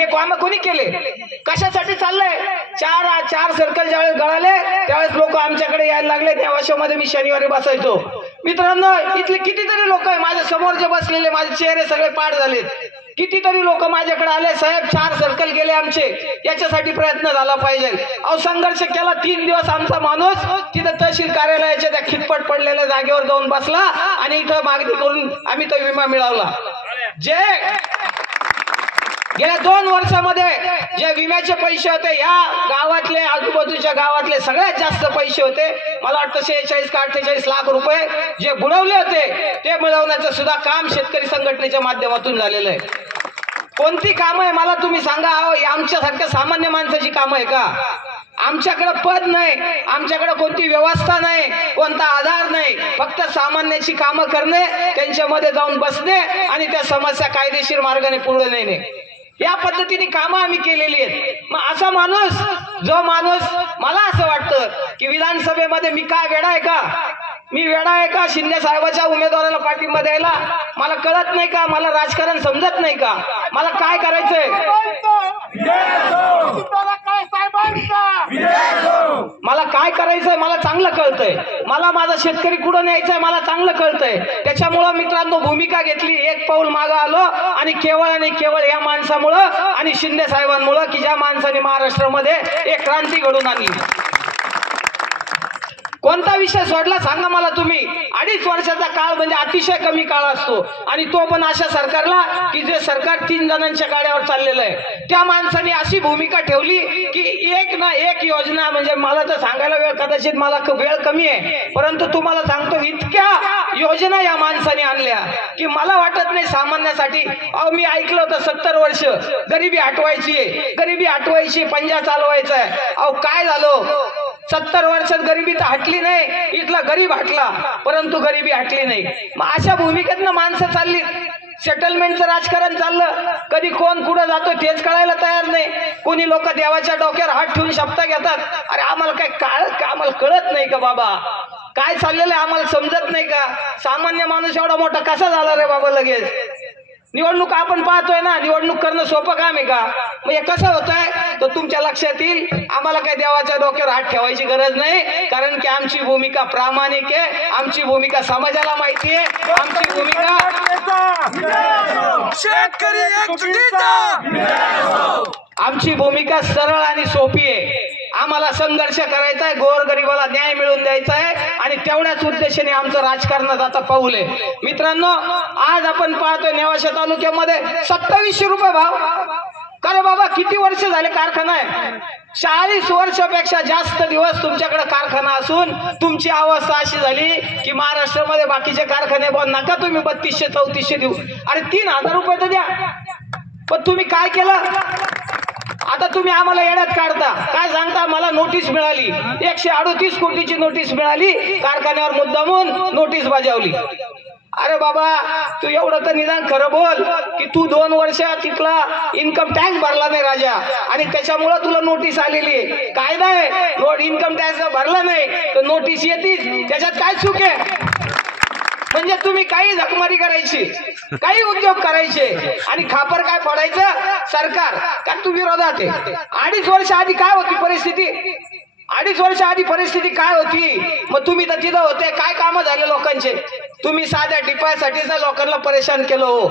हे काम कोणी केले? कशासाठी चाललंय? चार चार सर्कल ज्यावेळेस गळाले त्यावेळेस लोक आमच्याकडे यायला लागले. त्या वर्षामध्ये मी शनिवारी बसायचो. मित्रांनो इथले कितीतरी लोक आहे. माझ्यासमोर जे बसलेले माझे चेहरे सगळे पाठ झालेत. कितीतरी लोक माझ्याकडे आले. साहेब चार सर्कल गेले आमचे. याच्यासाठी प्रयत्न झाला पाहिजे. अहो संघर्ष केला. तीन दिवस आमचा माणूस तिथं तहसील कार्यालयाच्या त्या खितपट पडलेल्या जागेवर जाऊन बसला आणि इथं मागणी करून आम्ही तो विमा मिळवला. जे गेल्या दोन वर्षामध्ये जे विम्याचे पैसे होते या गावातले आजूबाजूच्या गावातले सगळ्यात जास्त पैसे होते. मला वाटतं शेहेचाळीस का अठ्ठेचाळीस लाख रुपये जे बुडवले होते ते मिळवण्याचं सुद्धा काम शेतकरी संघटनेच्या माध्यमातून झालेलं आहे. कोणती कामं आहे मला तुम्ही सांगा. अहो आमच्यासारख्या सामान्य माणसाची कामं आहे का? आमच्याकडे पद नाही आमच्याकडे कोणती व्यवस्था नाही कोणता आधार नाही. फक्त सामान्याची कामं करणे त्यांच्यामध्ये जाऊन बसणे आणि त्या समस्या कायदेशीर मार्गाने पुढे नेणे. या पद्धतीने कामं आम्ही केलेली आहेत. मग असा माणूस जो माणूस मला असं वाटतं की विधानसभेमध्ये मी काय वेडा आहे का? मी वेडा आहे का शिंदे साहेबाच्या उमेदवाराला पाठिंबा द्यायला? मला कळत नाही का? मला राजकारण समजत नाही का? मला काय करायचंय काय साहेबांचा मला काय करायचंय मला चांगलं कळतंय. मला माझा शेतकरी कुठं न्यायचंय मला चांगलं कळतंय. त्याच्यामुळं मित्रांनो भूमिका घेतली. एक पाऊल मागं आलो आणि केवळ आणि केवळ या माणसामुळं आणि शिंदे साहेबांमुळं की ज्या माणसाने महाराष्ट्रामध्ये एक क्रांती घडून आणली. कोणता विषय सोडला सांगा मला तुम्ही. अडीच वर्षाचा काळ म्हणजे अतिशय कमी काळ असतो. आणि तो पण अशा सरकारला की जे सरकार तीन जणांच्या गाड्यावर चाललेलं आहे. त्या माणसाने अशी भूमिका ठेवली की एक ना एक योजना म्हणजे मला तर सांगायला वेळ कदाचित मला वेळ कमी आहे. परंतु तुम्हाला सांगतो इतक्या योजना या माणसाने आणल्या की मला वाटत नाही सामान्यासाठी अहो मी ऐकलं होतं सत्तर वर्ष. गरिबी हटवायची आहे. गरिबी हटवायची पंजा चालवायचा आहे. अहो काय झालं? सत्तर वर्षात गरिबी तर हटली नाही इथला गरीब हटला परंतु गरिबी हटली नाही. मग अशा भूमिकेतनं माणसं चालली. सेटलमेंटचं राजकारण चाललं. कधी कोण कुठं जातो तेच कळायला तयार नाही. कोणी लोक देवाच्या डोक्यावर हात ठेवून शब्द घेतात. अरे आम्हाला काय काळ आम्हाला कळत नाही का बाबा? काय चाललेलं आहे आम्हाला समजत नाही का? सामान्य माणूस एवढा मोठा कसा झाला रे बाबा लगेच? निवडणूक आपण पाहतोय ना निवडणूक करणं सोपं काम आहे का? मग हे कसं होत आहे तर तुमच्या लक्षात येईल. आम्हाला काही देवाच्या डोक्यावर हात ठेवायची गरज नाही. कारण की आमची भूमिका प्रामाणिक आहे. आमची भूमिका समाजाला माहिती आहे. आमची भूमिका आमची भूमिका सरळ आणि सोपी आहे. आम्हाला संघर्ष करायचा आहे. गोरगरिबाला न्याय मिळवून द्यायचा आहे. आणि तेवढ्याच उद्देशाने आमचं राजकारणात आता पाऊल आहे. मित्रांनो आज आपण पाहतोय नेवाशा तालुक्यामध्ये सत्तावीसशे रुपये भाव. अरे बाबा किती वर्ष झाले कारखाना आहे? चाळीस वर्षापेक्षा जास्त दिवस तुमच्याकडे कारखाना असून तुमची अवस्था अशी झाली की महाराष्ट्रामध्ये बाकीचे कारखाने बंद नका तुम्ही बत्तीसशे चौतीसशे देऊ. अरे तीन हजार रुपये तर द्या. पण तुम्ही काय केलं? आता तुम्ही आम्हाला येण्यात काढता. काय सांगता? मला नोटीस मिळाली. एकशे अडोतीस कोटीची नोटीस मिळाली. कारखान्यावर मुद्दामून नोटीस बजावली. अरे बाबा तू एवढं तर निदान खरं बोल की तू दोन वर्ष तिथला इन्कम टॅक्स भरला नाही राजा. आणि त्याच्यामुळं तुला नोटीस आलेली आहे. कायदा आहे इन्कम टॅक्स भरला नाही तर नोटीस येतीच. त्याच्यात काय चूक आहे? म्हणजे तुम्ही काही झकमारी करायची काही उद्योग करायचे आणि खापर काय फोडायचं? सरकार. का तू विरोधात आहे? अडीच वर्ष आधी काय होती परिस्थिती? अडीच वर्ष आधी परिस्थिती काय होती? मग तुम्ही तर तिथं होते. काय कामं झाले लोकांचे? तुम्ही साध्या टिपायसाठी लोकांना परेशान केलं हो.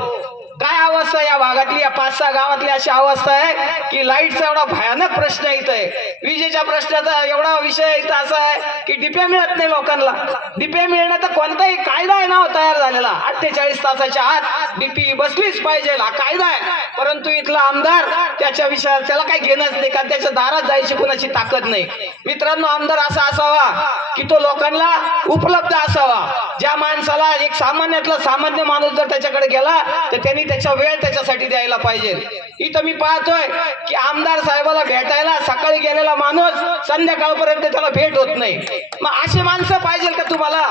काय अवस्था या भागातली या पाच सहा गावातली अशी अवस्था आहे की लाईटचा एवढा भयानक प्रश्न इथं. आहे विजेच्या प्रश्नाचा एवढा विषय इथं असा आहे की डिप्या मिळत नाही लोकांना. डिप्या मिळण्याचा कोणताही कायदा आहे ना हो, तयार झालेला. अठ्ठेचाळीस तासाच्या आत डीपी बसलीच पाहिजे हा कायदा आहे. परंतु इथला आमदार त्याच्या विषयात त्याला काही घेणंच नाही कारण त्याच्या दारात जायची कुणाची ताकद नाही. मित्रांनो आमदार असा असावा की तो लोकांना उपलब्ध असावा. ज्या माणसाला एक सामान्यातला सामान्य माणूस जर त्याच्याकडे गेला तर त्यांनी त्याचा वेळ त्याच्यासाठी द्यायला पाहिजे. इथं मी पाहतोय की आमदार साहेबाला भेटायला सकाळी गेलेला माणूस संध्याकाळपर्यंत त्याला भेट होत नाही. मग असे माणसं पाहिजे का तुम्हाला?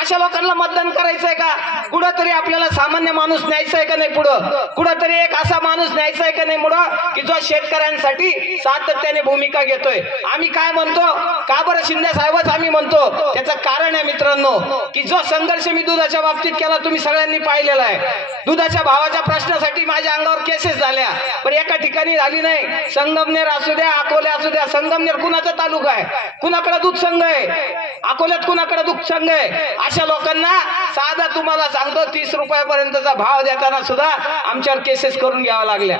अशा लोकांना मतदान करायचंय का? कुठंतरी आपल्याला सामान्य माणूस न्यायचा आहे का नाही पुढं? कुठंतरी एक असा माणूस न्यायचा आहे का नाही पुढं की जो शेतकऱ्यांसाठी सातत्याने भूमिका घेतोय. आम्ही काय म्हणतो? का बरं शिंदे साहेबच आम्ही म्हणतो? त्याचं कारण आहे मित्रांनो की की जो संघर्ष मी दुधाच्या बाबतीत केला तुम्ही सगळ्यांनी पाहिलेला आहे. दुधाच्या भावाच्या प्रश्नासाठी माझ्या अंगावर केसेस झाल्या. पण एका ठिकाणी झाली नाही. संगमनेर असू द्या अकोले असू द्या संगमनेर कुणाचा तालुका आहे? कुणाकडे दूध संघ आहे? अकोल्यात कुणाकडे दूध संघ आहे? अशा लोकांना साधा तुम्हाला सांगतो तीस रुपयापर्यंतचा भाव देताना सुद्धा आमच्यावर केसेस करून घ्यावा लागल्या.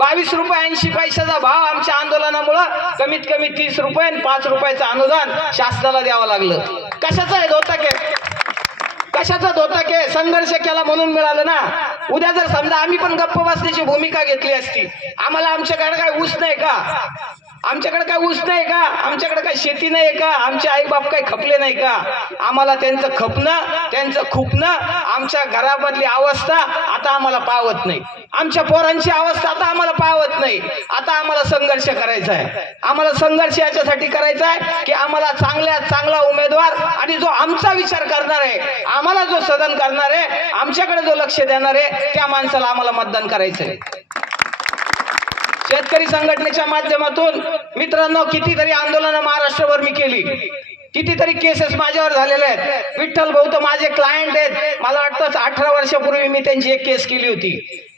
बावीस रुपये ऐंशी पैशाचा भाव आमच्या आंदोलनामुळं कमीत कमी तीस रुपये आणि पाच रुपयाचं अनुदान शासनाला द्यावं लागलं. कशाचा आहे धोताके कशाचा धोताके संघर्ष केला म्हणून मिळालं ना? उद्या जर समजा आम्ही पण गप्प बसण्याची भूमिका घेतली असती आम्हाला आमच्याकडे काय ऊस नाही का? आमच्याकडे काय ऊस नाही का? आमच्याकडे काय शेती नाही का? आमचे आई बाप काही खपले नाही का? आम्हाला त्यांचं खपणं त्यांचं खुपणं आमच्या घरामधली अवस्था आता आम्हाला पावत नाही. आमच्या पोरांची अवस्था आता आम्हाला पावत नाही. आता आम्हाला संघर्ष करायचा आहे. आम्हाला संघर्ष याच्यासाठी करायचा आहे की आम्हाला चांगल्या चांगला उमेदवार आणि जो आमचा विचार करणार आहे आम्हाला जो सदन करणार आहे आमच्याकडे जो लक्ष देणार आहे त्या माणसाला आम्हाला मतदान करायचं आहे शेतकरी संघटनेच्या माध्यमातून मित्रांनो कितीतरी आंदोलनं महाराष्ट्रभर मी केली. कितीतरी केसेस माझ्यावर झालेले आहेत. विठ्ठल भाऊ तर माझे क्लायंट आहेत. मला वाटतं अठरा वर्षापूर्वी मी त्यांची एक केस केली होती.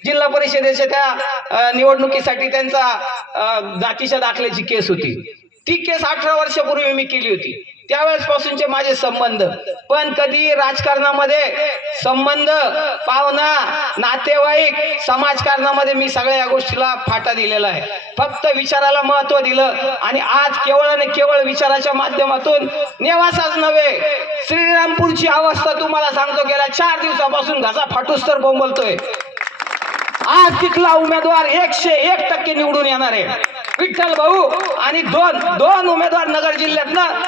जिल्हा परिषदेच्या त्या निवडणुकीसाठी त्यांचा जातीच्या दाखल्याची केस होती. ती केस अठरा वर्षापूर्वी मी केली होती. त्यावेळेसपासूनचे माझे संबंध. पण कधी राजकारणामध्ये संबंध पाहुणा नातेवाईक समाजकारणामध्ये मी सगळ्या या गोष्टीला फाटा दिलेला आहे. फक्त विचाराला महत्त्व दिलं आणि आज केवळ आणि केवळ विचाराच्या माध्यमातून नेवासाच नव्हे श्रीरामपूरची अवस्था तुम्हाला सांगतो गेल्या चार दिवसापासून घसा फाटूस तर बोंबलतोय. आज तिथला उमेदवार एकशे एक टक्के निवडून येणार आहे. विठ्ठल भाऊ आणि दोन दोन उमेदवार नगर जिल्ह्यातनं